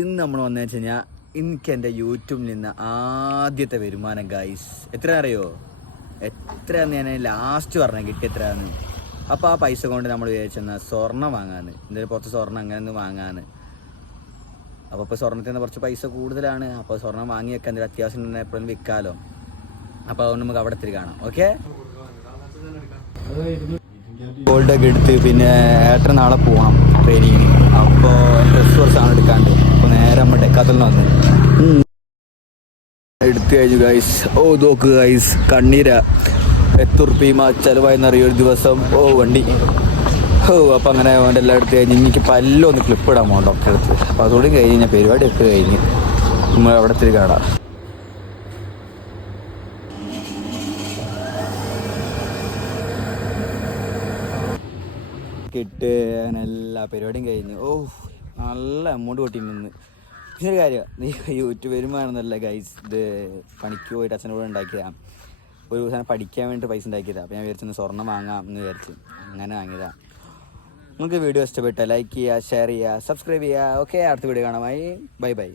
ഇന്ന് നമ്മൾ വന്നു വെച്ച് കഴിഞ്ഞാൽ എനിക്ക് എൻ്റെ യൂട്യൂബിൽ നിന്ന് ആദ്യത്തെ വരുമാനം ഗൈസ് എത്ര അറിയോ? എത്രയാന്ന് ഞാൻ ലാസ്റ്റ് പറഞ്ഞാൽ കിട്ടി എത്രയാന്ന്. അപ്പോൾ ആ പൈസ കൊണ്ട് നമ്മൾ വിചാരിച്ചെന്നാൽ സ്വർണ്ണം വാങ്ങാന്ന്, എന്തെങ്കിലും പുറത്ത് സ്വർണ്ണം അങ്ങനെ ഒന്ന് വാങ്ങാന്ന്. അപ്പോൾ ഇപ്പോൾ സ്വർണ്ണത്തിൽ നിന്ന് കുറച്ച് പൈസ കൂടുതലാണ്. അപ്പോൾ സ്വർണ്ണം വാങ്ങി വെക്കാൻ എന്തെങ്കിലും അത്യാവശ്യം തന്നെ എപ്പോഴും വിൽക്കാമല്ലോ. അപ്പോൾ അതുകൊണ്ട് നമുക്ക് അവിടെ എത്തിരി കാണാം. ഓക്കെ, ഗോൾഡൊക്കെ എടുത്ത് പിന്നെ ഏട്ടൻ നാളെ പോകണം ട്രെയിനിങ്ങിന്. അപ്പോൾ ഡ്രസ്സ് കുറച്ച് സാധനം എടുക്കാണ്ട് അപ്പോൾ നേരെ നമ്മൾ ഡെക്കാത്തലിന് വന്ന് എടുത്തു കഴിഞ്ഞു ഗൈസ്. ഓ നോക്ക് ഗൈസ്, കണ്ണീര എത്ര ഉറുപ്പിക ചിലവായെന്നറിയോ ഒരു ദിവസം. ഓ വണ്ടി അപ്പോൾ അങ്ങനെ വേണ്ട എല്ലാം എടുത്ത് കഴിഞ്ഞ് എനിക്ക് പല്ലൊന്ന് ക്ലിപ്പ് ഇടാൻ പോകണം ഡോക്ടറെ അടുത്ത്. അപ്പോൾ അതോടെ കഴിഞ്ഞ് ഞാൻ പരിപാടിയൊക്കെ കഴിഞ്ഞ് നമ്മൾ അവിടെ ഇത്തിരി കാണാം. ഇട്ട് അങ്ങനെ എല്ലാ പരിപാടിയും കഴിഞ്ഞു. ഓ നല്ല എമൗണ്ട് കൊട്ടി നിന്ന്. ഇതൊരു കാര്യം, നീ യൂട്യൂബ് വരുമാനമൊന്നുമല്ല ഗൈസ്, ഇത് പണിക്ക് പോയിട്ട് അച്ഛനോട് ഉണ്ടാക്കിയതാണ്. ഒരു ദിവസം പഠിക്കാൻ വേണ്ടി പൈസ ഉണ്ടാക്കിയതാണ്. അപ്പോൾ ഞാൻ വിചാരിച്ചു സ്വർണ്ണം വാങ്ങാം എന്ന് വിചാരിച്ചു, അങ്ങനെ വാങ്ങിയതാണ്. നിങ്ങൾക്ക് വീഡിയോ ഇഷ്ടപ്പെട്ടാൽ ലൈക്ക് ചെയ്യുക, ഷെയർ ചെയ്യുക, സബ്സ്ക്രൈബ് ചെയ്യുക. ഓക്കെ, അടുത്ത വീഡിയോ കാണാമായി. Bye bye.